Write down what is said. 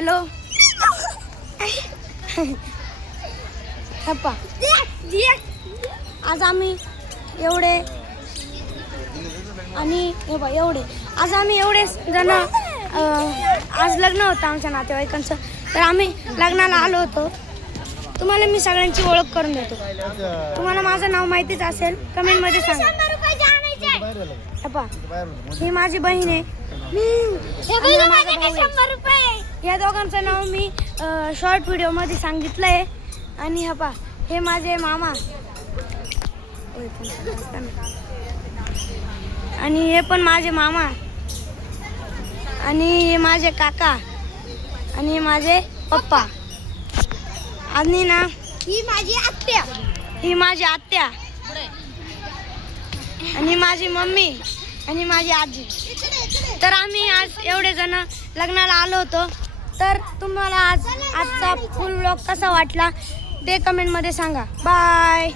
Hello पप्पा आज आम्ही एवढे आणि एवढे आज आम्ही एवढे जण आज लग्न होतं आमच्या नातेवाईकांचं, तर आम्ही लग्नाला आलो होतो. तुम्हाला मी सगळ्यांची ओळख करून देतो. तुम्हाला माझं नाव माहितीच असेल, कमेंटमध्ये सांगा. ही माझी बहीण आहे. या दोघांचं नाव मी शॉर्ट व्हिडिओमध्ये सांगितलं आहे. आणि हे माझे मामा आणि हे पण माझे मामा आणि हे माझे काका आणि हे माझे पप्पा आणि ना ही माझी आत्या आणि माझी मम्मी आणि माझी आजी. तर आम्ही आज एवढे जण लग्नाला आलो होतो. तर तुम्हाला आजचा फुल व्लॉग कसा वाटला ते कमेंटमध्ये सांगा. बाय.